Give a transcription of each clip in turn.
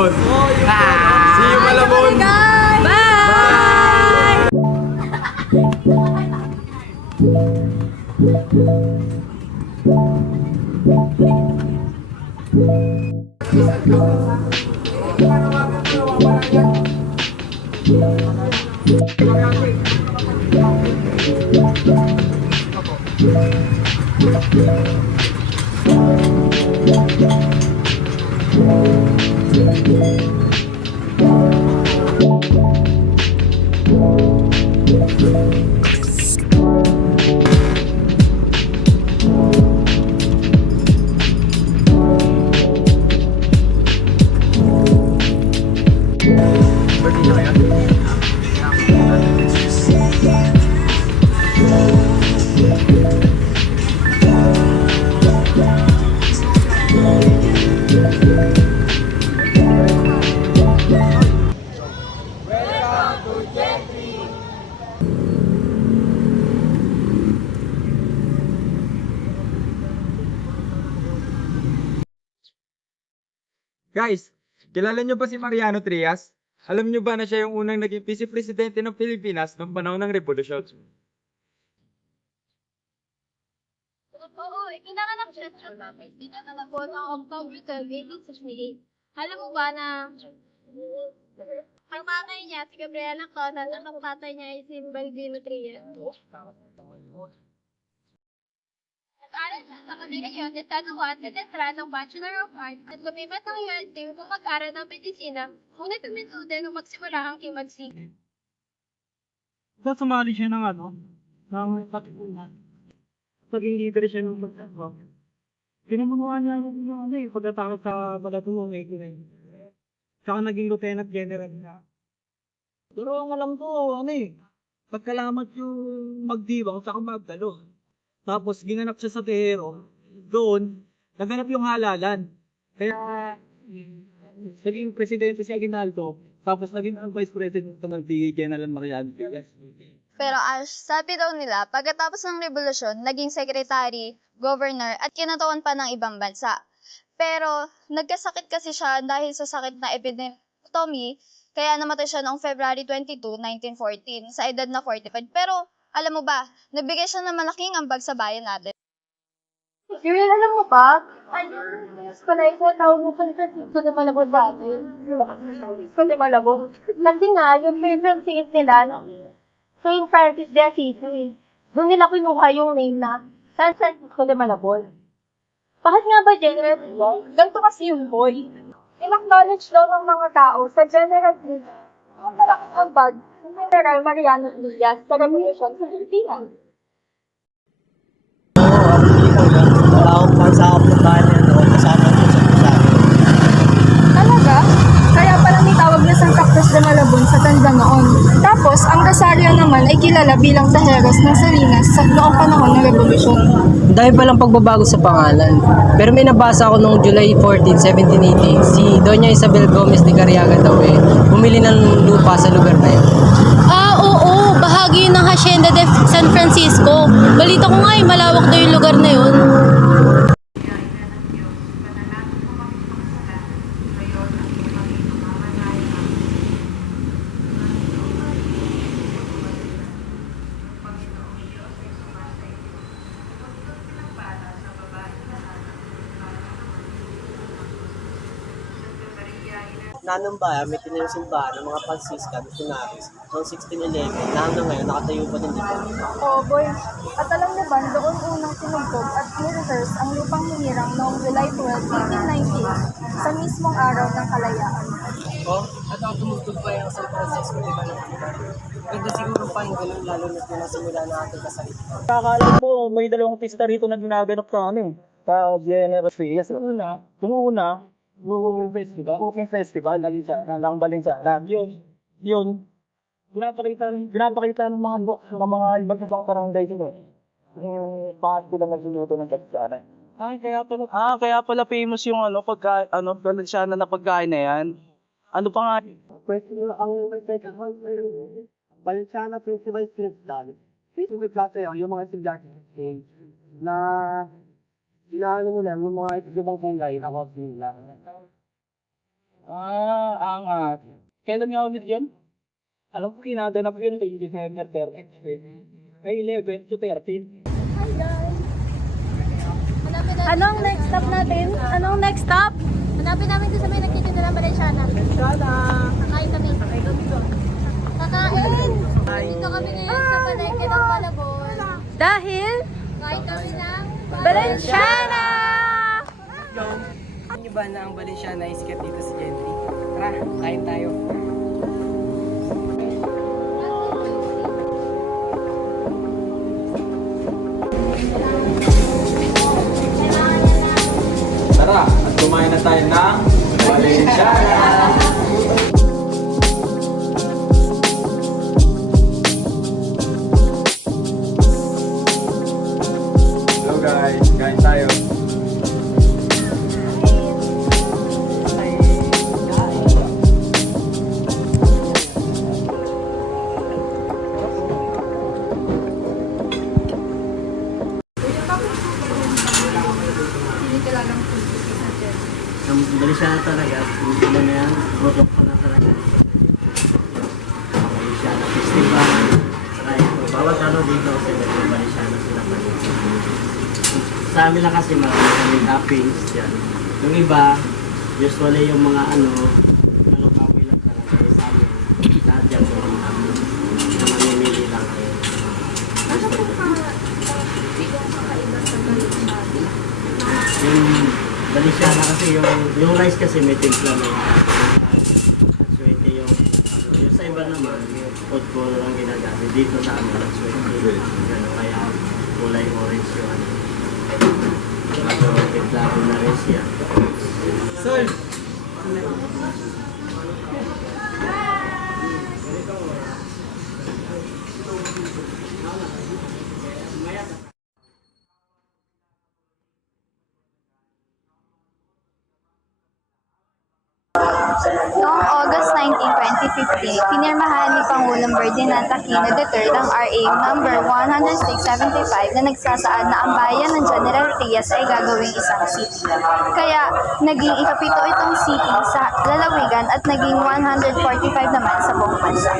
Malabon. See you, Malabon. Bye! Guys, kilala nyo ba si Mariano Trias? Alam nyo ba na siya yung unang naging vice presidente ng Pilipinas noong panahon ng Revolusyon? Oo, pinanganak siya sa Philippines. Pinanganak po ng October 12, 1868. Alam mo ba na ang tatay niya, si Gabriela Conan, at ang tatay niya ay si Balbino Trias. Nag-aral siya sa Colegio de San Juan at entrada ng Bachelor of Arts at lumipat ng UNT upang mag-aral ng medisina, ngunit tuminto din nung magsimula ang himagsik. Tapos sumali siya ng ng katipunan. Naging leader siya ng pagkakwa. Pinamunuan niya yung pagkatapos sa Balatuong Saka naging lieutenant general na. Pero ang alam ko, pagkalamat yung magdiwang saka magdalo. Tapos ginanap siya sa Tehero. Doon, naganap yung halalan. Kaya, naging presidente si Aguinaldo. Tapos naging ang vice president ng PG General Mariano. Pero sabi daw nila, pagkatapos ng revolusyon, naging secretary, governor, at kinatawan pa ng ibang bansa. Pero nagkasakit kasi siya dahil sa sakit na epidectomy, kaya namatay siya noong February 22, 1914, sa edad na 45. Pero alam mo ba, nabigay siya ng malaking ambag sa bayan natin. Girl, alam mo ba? Pala ito, tawag mo sa Francisco de Malabon dati. Francisco de Malabon. Kasi nga, yung favorite saint nila, Saint Francis de Assisi. Doon nila kinuha yung name na San Francisco de Malabon. Bakit nga ba general nila? Ganito kasi yung boy. In-acknowledge daw ng mga tao sa general nila ang malaking ambag ng General Mariano Trias sa revolusyon sa Pilipinas. Wala akong pansakap ng bahay na ito. Kasama ko sa pusado. Talaga? Kaya pala may tawag na Santa Cruz de Malabon sa tanda noon. Tapos, ang Rosario naman ay kilala bilang Taheros ng Salinas sa noong panahon ng Revolusyon. Dahil palang pagbabago sa pangalan. Pero may nabasa ako noong July 14, 1780, si Doña Isabel Gomez de Carriaga daw bumili ng lupa sa lugar na yun. Ah, oo. Bahagi yun ng Hacienda de San Francisco. Balita ko nga malawak daw yung lugar na yun. Nanong bayan, may tinayong simbahan ng mga Franciscan missionaries noong 1611 na hanggang ngayon nakatayo pa din dito. Oo, boy. At alam niyo ba, doon unang sinugtog at ni-rehearse ang lupang hinirang noong July 12, 1819 sa mismong araw ng kalayaan. Oh, at ang tumutog pa yung San Francisco de Malabon. Ganda siguro pa yung ganun lalo na pinasimula na ating kasalita. Kakaalam po, may dalawang pista rito na ginaganap sa General Trias. Yung cooking festival, ng Balinsana. Yun. Pinapakita ng mga book, ng mga iba't ibang barangay dito. Yung pahat sila nagluluto ng Balinsana. Kaya pala famous yung Balinsana na pagkain na yan. Ano pa nga? Festival, Balinsana Festival Festival. Festival kasi yung mga estudyante na inaano mo lang yung mga ibang kulay na nila. Angat. Kailan nga ulit yun? Alam ko kinaganap yun kay December 30. Ay, 11 to 13. Anong next stop natin? Anong next stop? Hanapin namin doon sa may nagtitinda ng Valenciana. Kakain kami. Kakain! Dito kami ngayon sa palengke ng Malabon. Dahil, Kain kami ng Valenciana! Alam niyo ba na ang Valenciana ay sikat dito sa Gentry? Tara, kain tayo. Tara, at kumain na tayo ng Valenciana! Hello guys, kain tayo. Ang Valenciana talaga, ano na yan, product ko na talaga. Valenciana Festival, saka ito, bawat ano dito kasi may Valenciana sila pa rin. Sa amin lang kasi marami kami toppings dyan. Yung iba, usually yung mga ano kawi lang talaga. Eh, sa amin, lahat dyan po ang toppings. Na mamimili lang kayo. Yung Valenciana kasi yung rice kasi may timpla mo. Swerte yung yung sa iba naman, yung food color ang ginagamit. Dito sa amin, swerte. Gano'n kaya kulay orange yung ano. Ano, timpla ko na rin siya. Sol! Noong August 19, 2015, pinirmahan ni Pangulong Ferdinand Aquino III ang RA number 10675 na nagsasaad na ang bayan ng General Trias ay gagawing isang city. Kaya naging ikapito itong city sa lalawigan at naging 145 naman sa buong bansa.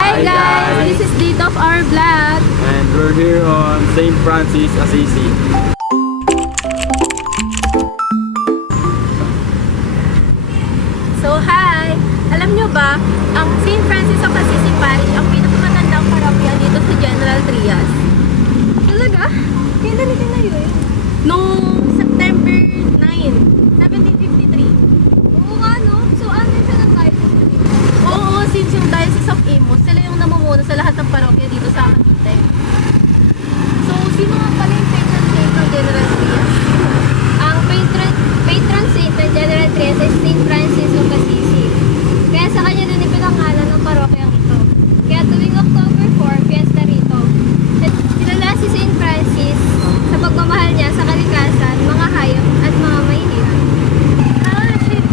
Hi guys! This is date of our vlog. And we're here on St. Francis Assisi. So hi! Alam nyo ba, ang St. Francis of Assisi Parish ang pinakamatandang parokya dito sa General Trias. Talaga? Kailan ito na yun? Noong September 9, 1753. Oo nga, no? So, ano siya ng tayo? Oo, since yung Diocese of Imus, sila yung namumuno sa lahat ng parokya dito sa Cavite. So, sino nga pala yung patron saint ng General Trias? Ang patron saint ng General Trias ay St. Francis of Assisi. Kaya sa kanya din ipinangalan ng parokyang ito. Kaya tuwing October 4, fiesta rito. At kilala si St. Francis sa pagmamahal niya sa kalikasan, mga hayop at mga mahihirap.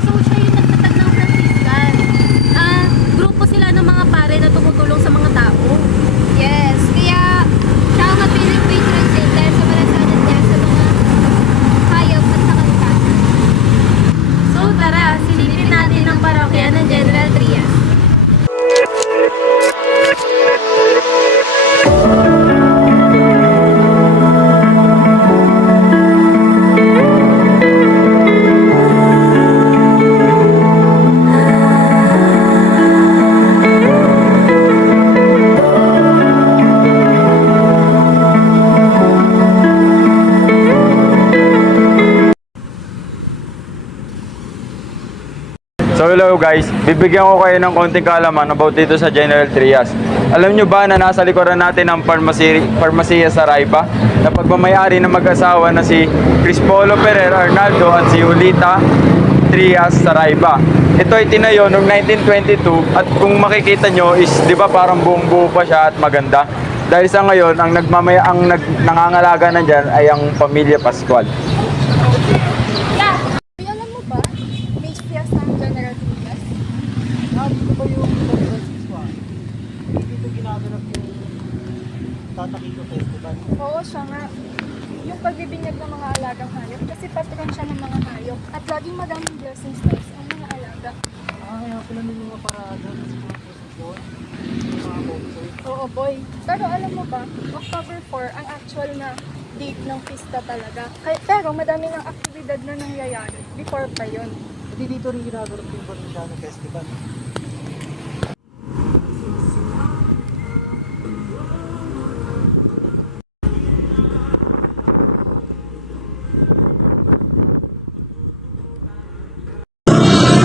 So siya yung nagtatag ng Franciscan. Grupo sila ng mga pare na tumutulong sa mga tao. Yes, kaya siya ang napiling patron saint dahil sa malasakit niya sa mga hayop at sa kalikasan. So tara, silipin natin ang parokya ng General Trias. hello guys. Bibigyan ko kayo ng konting kaalaman about dito sa General Trias. Alam nyo ba na nasa likuran natin ang Farmacia Saraiva na pagmamayari ng mag-asawa na si Crispolo Ferrer Arnaldo at si Julita Trias Saraiva. Ito ay tinayo noong 1922 at kung makikita nyo is di ba parang buong buo pa siya at maganda. Dahil sa ngayon ang nangangalaga na dyan ay ang pamilya Pascual. Alam mo ba, may fiesta ang General Trias? Dito ba yung Francisco? Dito ginaganap yung Tatakito Festival. Oo, siya nga. Yung pagbibinyag ng mga alagang hayop kasi patron siya ng mga hayop at laging madaming blessing stars ang mga alaga. Kaya pala may mga parada sa mga posisyon, mga concert. Oo, boy. Pero alam mo ba, October 4 ang actual na date ng pista talaga. Pero madami ng aktibidad na nangyayari before pa yun. Hindi dito rin ginaganap yung Provinciano Festival.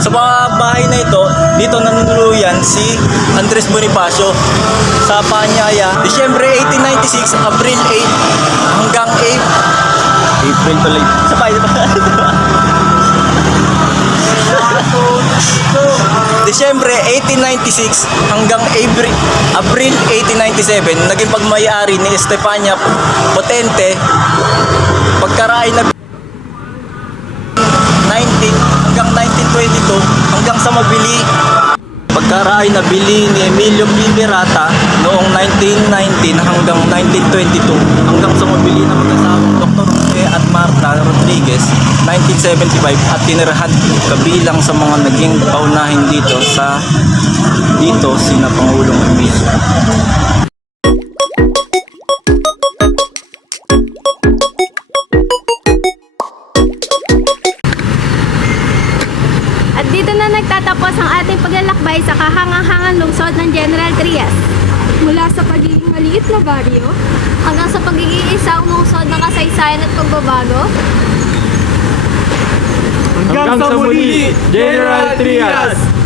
Sa mga bahay na ito, dito nanunuluyan si Andres Bonifacio sa Panyaya, Disyembre 1896, April 8 hanggang 8 April tuloy. Sa bahay Disyembre 1896 hanggang April 1897, naging pagmayari ni Estefania Potente, pagkaraay na 19 hanggang 1922 hanggang sa mabili pagkaraay na bili ni Emilio Liberata noong 1919 hanggang 1922 hanggang sa mabili na mag-asawang Dr. Jose at Marta Rodriguez 1975 at tinirahan kabilang sa mga naging paunahin dito sina Pangulong Emilio. At dito na nagtatapos ang ating paglalakbay sa kahangang-hangang lungsod ng General Trias. Mula sa pagiging maliit na baryo, Hanggang sa pagiging isang lungsod ng kasaysayan at pagbabago. Hanggang sa muli, General Trias!